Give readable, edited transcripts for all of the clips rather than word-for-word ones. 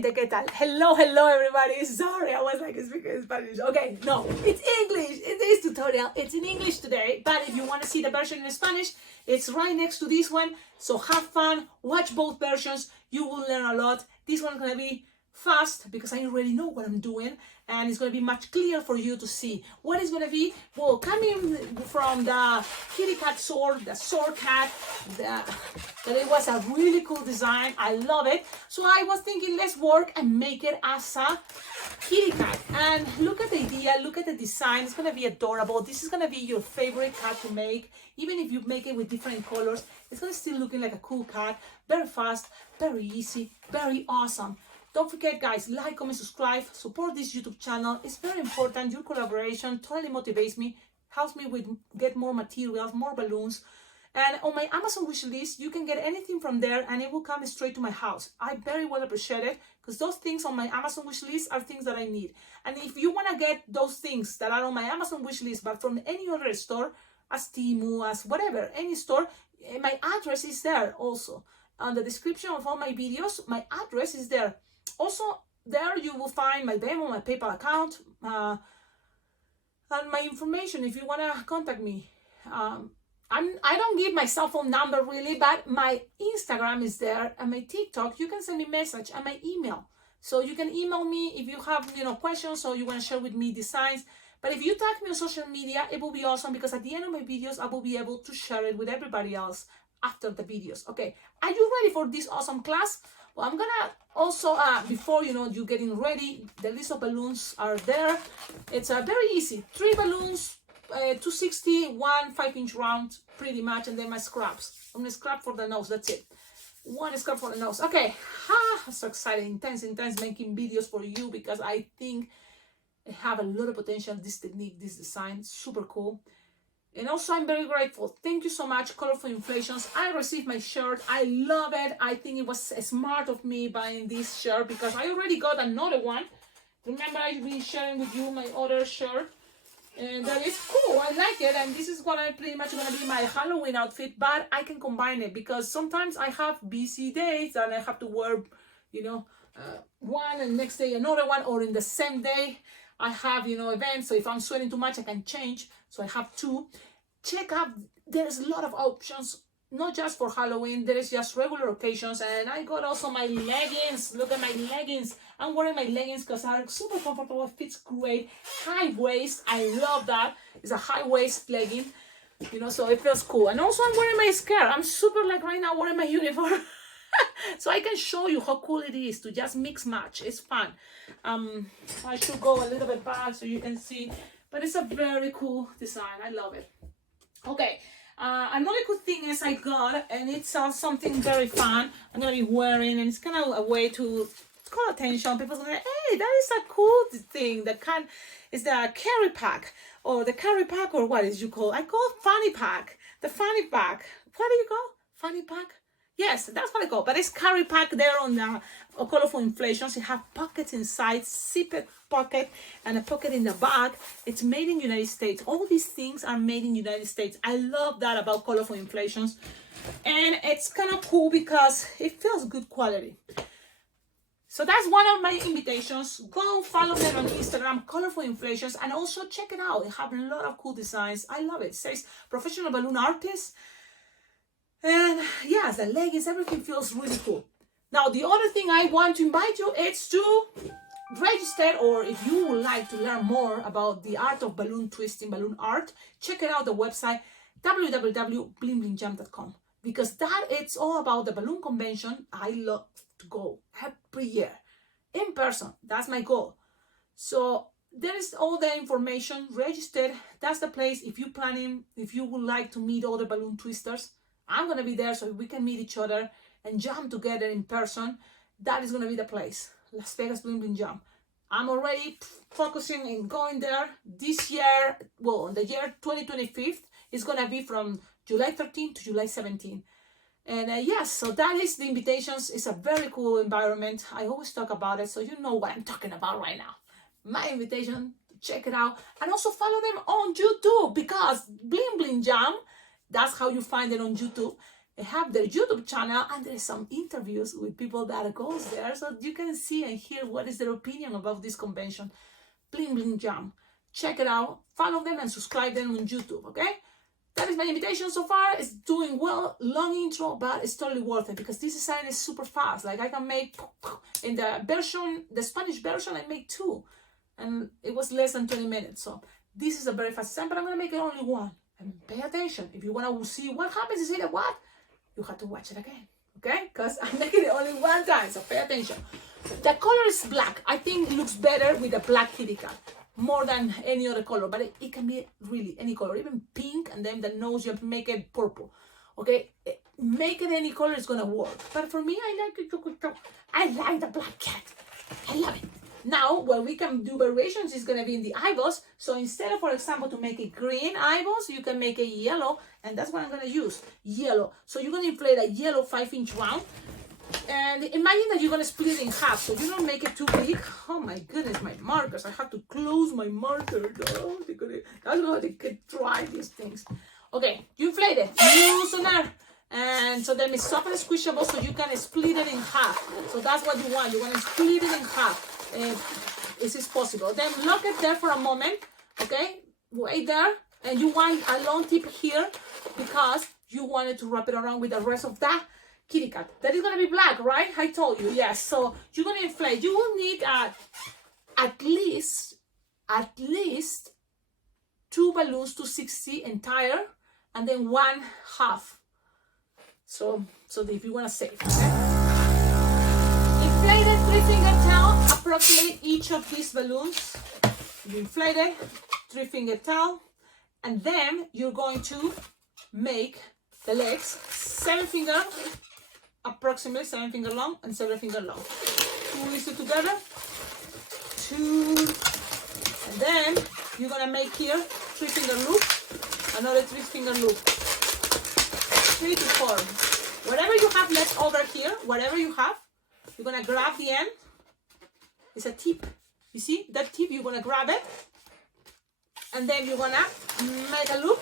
gente, ¿qué tal? Hello, hello, everybody. Sorry, I was like speaking Spanish. Okay, no, it's English. In this tutorial, it's in English today. But if you want to see the version in Spanish, it's right next to this one. So have fun, watch both versions. You will learn a lot. This one's gonna be fast because I already know what I'm doing, and it's going to be much clearer for you to see what is going to be. Well, coming from the kitty cat sword, the sword cat, that it was a really cool design. I love it. So I was thinking, let's work and make it as a kitty cat. And look at the idea, look at the design. It's going to be adorable. This is going to be your favorite cat to make. Even if you make it with different colors, it's going to still looking like a cool cat. Very fast, very easy, very awesome. Don't forget, guys, like, comment, subscribe, support this YouTube channel. It's very important. Your collaboration totally motivates me, helps me with get more materials, more balloons. And on my Amazon wish list, you can get anything from there and it will come straight to my house. I very well appreciate it because those things on my Amazon wish list are things that I need. And if you want to get those things that are on my Amazon wish list, but from any other store, as Temu, as whatever, any store, my address is there also. On the description of all my videos, my address is there. Also, there you will find my Venmo, my PayPal account, and my information if you want to contact me. I don't give my cell phone number really, but my Instagram is there and my TikTok. You can send me a message and my email. So you can email me if you have questions or you want to share with me designs. But if you tag me on social media, it will be awesome because at the end of my videos, I will be able to share it with everybody else after the videos. Okay, are you ready for this awesome class? Well, I'm gonna also, before you getting ready, the list of balloons are there. It's very easy. 3 balloons, 260, 1 5-inch round, pretty much, and then my scraps. I'm gonna scrap for the nose, that's it. 1 scrap for the nose. Okay, so excited, intense making videos for you because I think I have a lot of potential, this technique, this design, super cool. And also, I'm very grateful. Thank you so much, Colorful Inflations. I received my shirt. I love it. I think it was smart of me buying this shirt because I already got another one. Remember, I've been sharing with you my other shirt. And that is cool. I like it. And this is what I pretty much going to be my Halloween outfit. But I can combine it because sometimes I have busy days and I have to wear, one and next day another one. Or in the same day, I have, events. So if I'm sweating too much, I can change. So I have 2. Check out, there's a lot of options, not just for Halloween, there is just regular occasions. And I got also my leggings. Look at my leggings. I'm wearing my leggings because they're super comfortable, fits great. High waist, I love that. It's a high waist legging, so it feels cool. And also I'm wearing my skirt. I'm super right now wearing my uniform. So I can show you how cool it is to just mix match. It's fun. I should go a little bit back so you can see. But it's a very cool design. I love it. Okay. Another cool thing is I got, and it's something very fun. I'm going to be wearing, and it's kind of a way to call attention. People's going to say, hey, that is a cool thing. It's the carry pack, or the carry pack, or what is you call? I call it fanny pack. The fanny pack. What do you call? Fanny pack? Yes, that's what I call. But it's carry pack there on the Colorful Inflations. You have pockets inside, zipper pocket, and a pocket in the back. It's made in United States. All these things are made in United States. I love that about Colorful Inflations. And it's kind of cool because it feels good quality. So that's one of my invitations. Go follow them on Instagram, Colorful Inflations, and also check it out. They have a lot of cool designs. I love it. It says professional balloon artist. And yes, the leggings, everything feels really cool. Now, the other thing I want to invite you is to register, or if you would like to learn more about the art of balloon twisting, balloon art, check it out the website www.blingblingjam.com, because that it's all about the balloon convention. I love to go every year in person. That's my goal. So there is all the information registered. That's the place. If you would like to meet all the balloon twisters, I'm going to be there so we can meet each other and jam together in person. That is going to be the place. Las Vegas Bling Bling Jam. I'm already focusing in going there this year. Well, the year 2025 is going to be from July 13 to July 17. And yes, so that is the invitations. It's a very cool environment. I always talk about it, so you know what I'm talking about right now. My invitation, check it out. And also follow them on YouTube because Bling Bling Jam, that's how you find it on YouTube. They have their YouTube channel, and there's some interviews with people that goes there, so you can see and hear what is their opinion about this convention. Bling Bling Jam. Check it out. Follow them and subscribe them on YouTube, okay? That is my invitation so far. It's doing well. Long intro, but it's totally worth it because this design is super fast. Like I can make, in the Spanish version, I make 2. And it was less than 20 minutes. So this is a very fast design, but I'm going to make it only 1. And pay attention. If you want to see what happens, Cecilia, what? You have to watch it again, okay? Because I'm making it only 1 time, so pay attention. The color is black. I think it looks better with a black kitty cat, more than any other color, but it can be really any color, even pink, and then the nose, you make it purple, okay? Make it any color, it's gonna work. But for me, I like it. I like the black cat. I love it. Now, what we can do variations is gonna be in the eyeballs. So instead of, for example, to make a green eyeballs, you can make a yellow, and that's what I'm gonna use, yellow. So you're gonna inflate a yellow 5-inch round, and imagine that you're gonna split it in half, so you don't make it too big. Oh my goodness, my markers! I have to close my marker. Oh, that's how they could try these things. Okay, you inflate it. Use an air. And so then it's soft and squishable, so you can split it in half. So that's what you want. You want to split it in half. This is possible. Then lock it there for a moment, okay? Wait there, and you want a long tip here because you wanted to wrap it around with the rest of that kitty cat. That is gonna be black, right? I told you, yes. So you're gonna inflate. You will need at least 2 balloons, 260 entire, and then 1 half. So if you wanna save, okay? Inflated 3-finger tail, approximate each of these balloons. You inflate it, 3-finger tail, and then you're going to make the legs 7-finger, approximately 7-finger long and 7-finger long. 2 it together, 2, and then you're gonna make here 3-finger loop, another 3-finger loop, 3 to 4. Whatever you have left over here, whatever you have, you're gonna grab the end. It's a tip. You see that tip? You're gonna grab it, and then you're gonna make a loop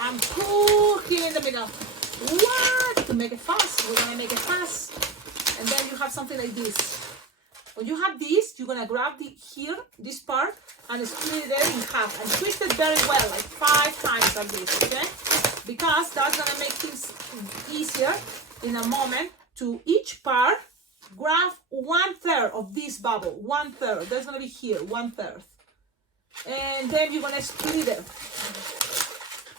and pull here in the middle. What? To make it fast. We're gonna make it fast, and then you have something like this. When you have this, you're gonna grab this part, and split it in half and twist it very well, like 5 times like this, okay? Because that's gonna make things easier in a moment. To each part, grab 1/3 of this bubble, 1/3. That's gonna be here, 1/3, and then you're gonna split it.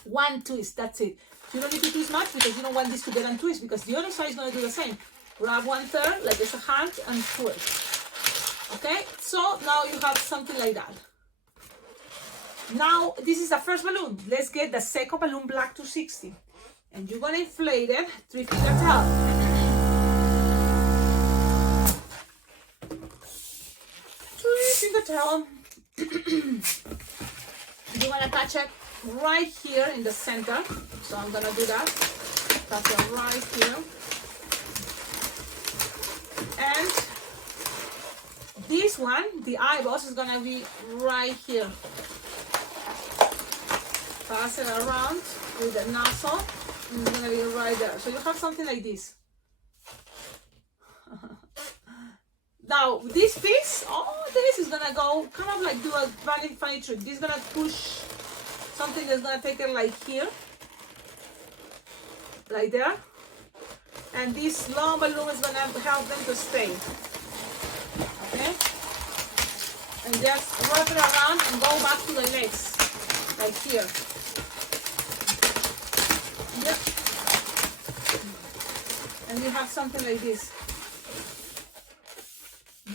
1 twist. That's it. You don't need to twist much because you don't want this to get untwist, because the other side is gonna do the same. Grab 1/3 like it's a hand and twist. Okay. So now you have something like that. Now, this is the first balloon. Let's get the second balloon, black 260. And you're going to inflate it, 3-finger tail. Three-finger tail. You're going to touch it right here in the center. So I'm going to do that. Touch it right here. And this one, the eyeballs, is going to be right here. Pass it around with the nozzle, and it's gonna be right there. So you have something like this. Now this piece, this is gonna go kind of like do a funny trick. This is gonna push something that's gonna take it like here, like there, and this long balloon is gonna help them to stay. Okay, and just wrap it around and go back to the legs, like here. Yep. And you have something like this.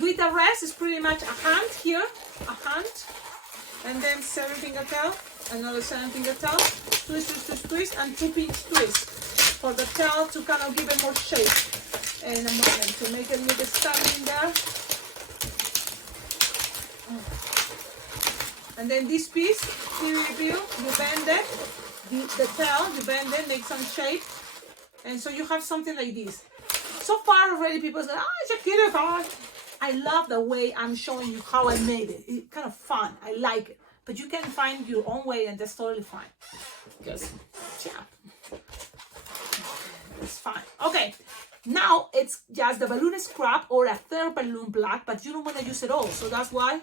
With the rest, is pretty much a hand here, a hand, and then 7-finger tail, another 7-finger tail, twist, twist, twist, twist, and 2-pinch twist for the tail to kind of give it more shape in a moment, to make it look standing there. And then this piece, here you bend it. The tail, you bend it, make some shape, and so you have something like this. So far already people say, it's a kitty cat. I love the way I'm showing you how I made it. It's kind of fun. I like it. But you can find your own way, and that's totally fine. Because, yeah. It's fine. Okay, now it's just the balloon scrap or a third balloon black, but you don't want to use it all. So that's why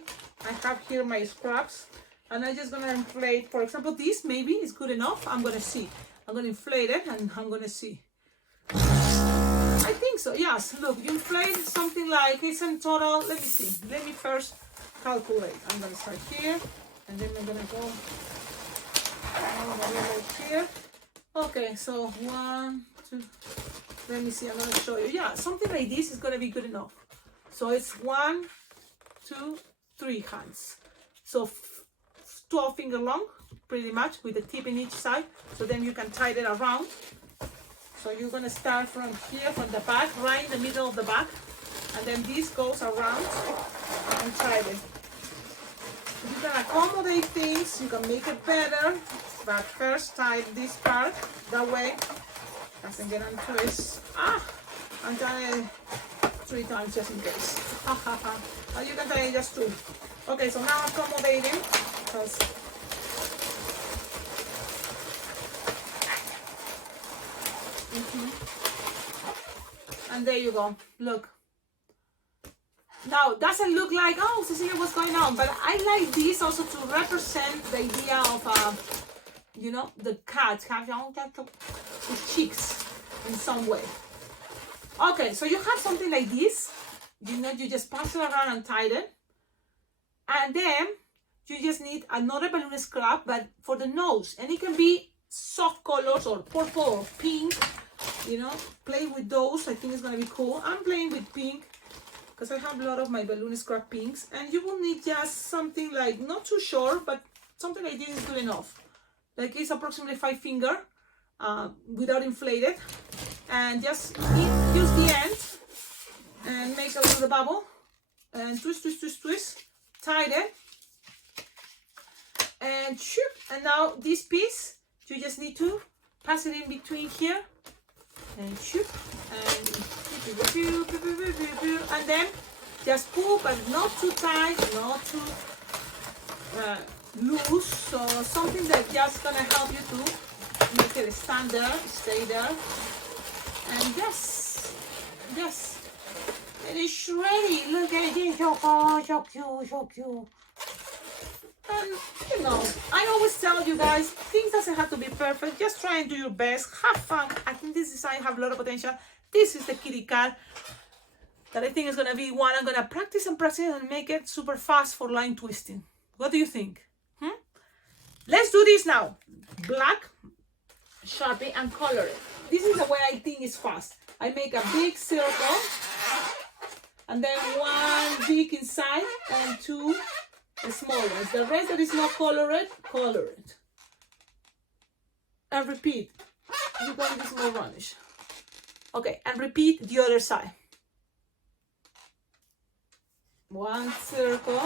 I have here my scraps. And I'm just going to inflate, for example, this maybe is good enough. I'm going to see. I'm going to inflate it and I'm going to see. I think so, yes. Look, you inflate something like, it's in total, let me see. Let me first calculate. I'm going to start here and then I'm going to go right here. Okay, so 1, 2, let me see, I'm going to show you. Yeah, something like this is going to be good enough. So it's 1, 2, 3 hands. So 12 finger long, pretty much, with the tip in each side. So then you can tie it around. So you're going to start from here, from the back, right in the middle of the back. And then this goes around and tie it. You can accommodate things, you can make it better. But first tie this part, that way it doesn't get untwist. I'm tying it 3 times just in case. And you can tie it just 2. Okay, so now accommodating. Because and there you go. Look. Now, doesn't look like, oh, Cecilia, what's going on? But I like this also to represent the idea of, you know, the cat having his cheeks in some way. Okay, so you have something like this. You know, you just pass it around and tie it. And then you just need another balloon scrap, but for the nose. And it can be soft colors or purple or pink. You know, play with those. I think it's going to be cool. I'm playing with pink because I have a lot of my balloon scrap pinks. And you will need just something like, not too short, but something like this is good enough. Like it's approximately 5 finger without inflated. And just use the end and make a little bubble. And twist, twist, twist, twist. Tie it. And shoot. And now this piece, you just need to pass it in between here. And shoot. And then just pull, but not too tight, not too loose. So something that's just gonna help you to make it stand there, stay there. And yes. And it's ready. Look at it. So cute, so cute. And you know, I always tell you guys, things doesn't have to be perfect. Just try and do your best. Have fun. I think this design have a lot of potential. This is the kitty cat that I think is gonna be one I'm gonna practice and make it super fast for line twisting. What do you think? Let's do this now. Black Sharpie and color it. This is the way I think is fast. I make a big circle and then 1 big inside and 2 small ones. The rest that is not colored, color it. And repeat. You're going to small brownish. Okay, and repeat the other side. 1 circle.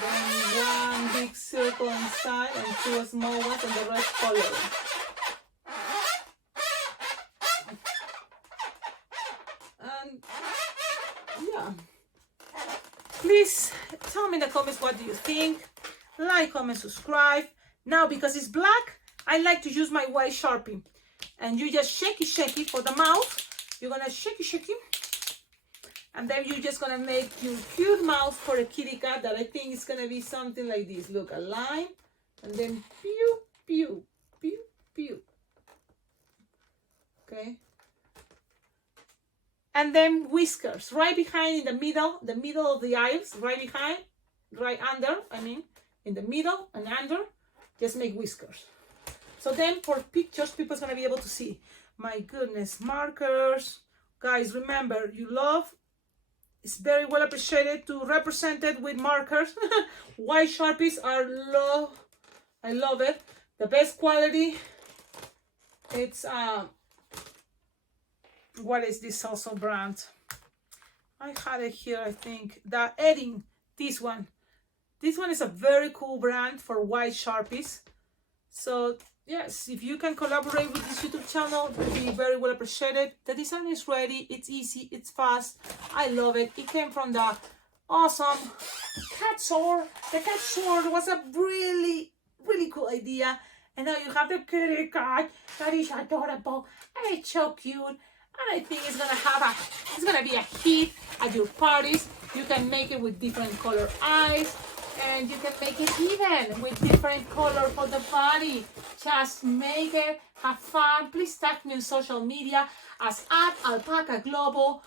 Then 1 big circle inside and 2 small ones and the rest colored. And yeah. Please tell me in the comments what do you think. Like, comment, subscribe. Now because it's black, I like to use my white Sharpie. And you just shake it for the mouth. You're gonna shake it. And then you're just gonna make your cute mouth for a kitty cat that I think is gonna be something like this. Look, a line and then pew, pew, pew, pew. Okay. And then whiskers right behind in the middle of the eyes, right behind, right under, in the middle and under, just make whiskers. So then for pictures, people's gonna be able to see. My goodness, markers. Guys, remember, you love, it's very well appreciated to represent it with markers. White Sharpies are I love it. The best quality, it's, what is this also brand? I had it here, I think. The Edding, this one. This one is a very cool brand for white Sharpies. So, yes, if you can collaborate with this YouTube channel, it will be very well appreciated. The design is ready. It's easy. It's fast. I love it. It came from the awesome cat sword. The cat sword was a really, really cool idea. And now you have the kitty cat. That is adorable. And it's so cute. And I think it's gonna be a hit at your parties. You can make it with different color eyes. And you can make it even with different color for the body. Just make it, have fun. Please tag me on social media as @alpacaglobal.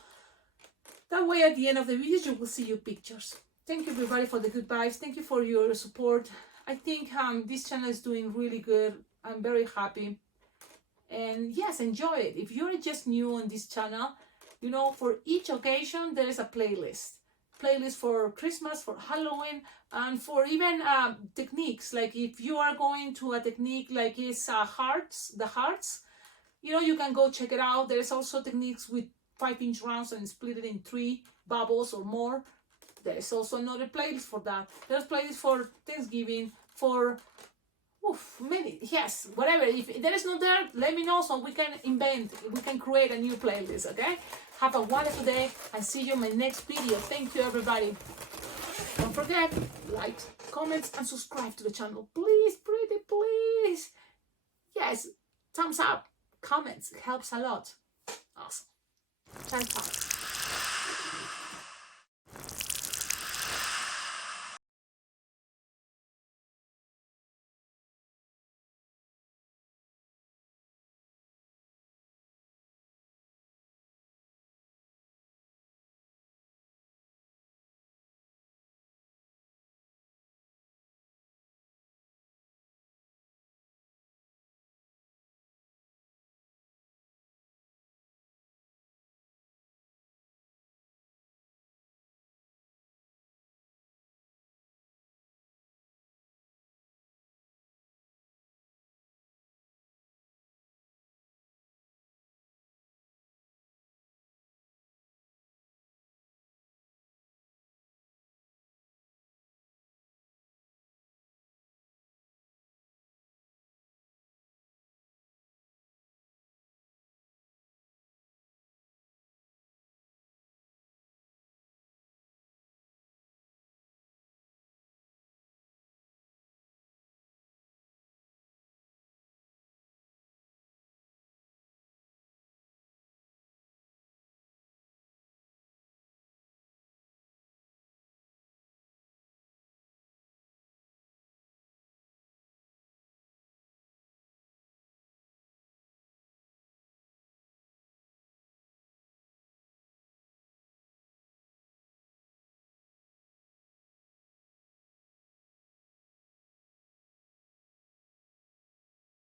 That way at the end of the video you will see your pictures. Thank you everybody for the good vibes. Thank you for your support. I think this channel is doing really good. I'm very happy. And yes, enjoy it. If you're just new on this channel, you know, for each occasion there is a playlist. Playlist for Christmas, for Halloween, and for even techniques. Like if you are going to a technique like it's the hearts, you know, you can go check it out. There's also techniques with 5-inch rounds and split it in 3 bubbles or more. There's also another playlist for that. There's playlist for Thanksgiving, for many, yes, whatever. If there is not there, let me know so we can create a new playlist, okay? Have a wonderful day and see you in my next video. Thank you, everybody. Don't forget, like, comments, and subscribe to the channel. Please, pretty please. Yes, thumbs up, comments, it helps a lot. Awesome. Ciao, ciao.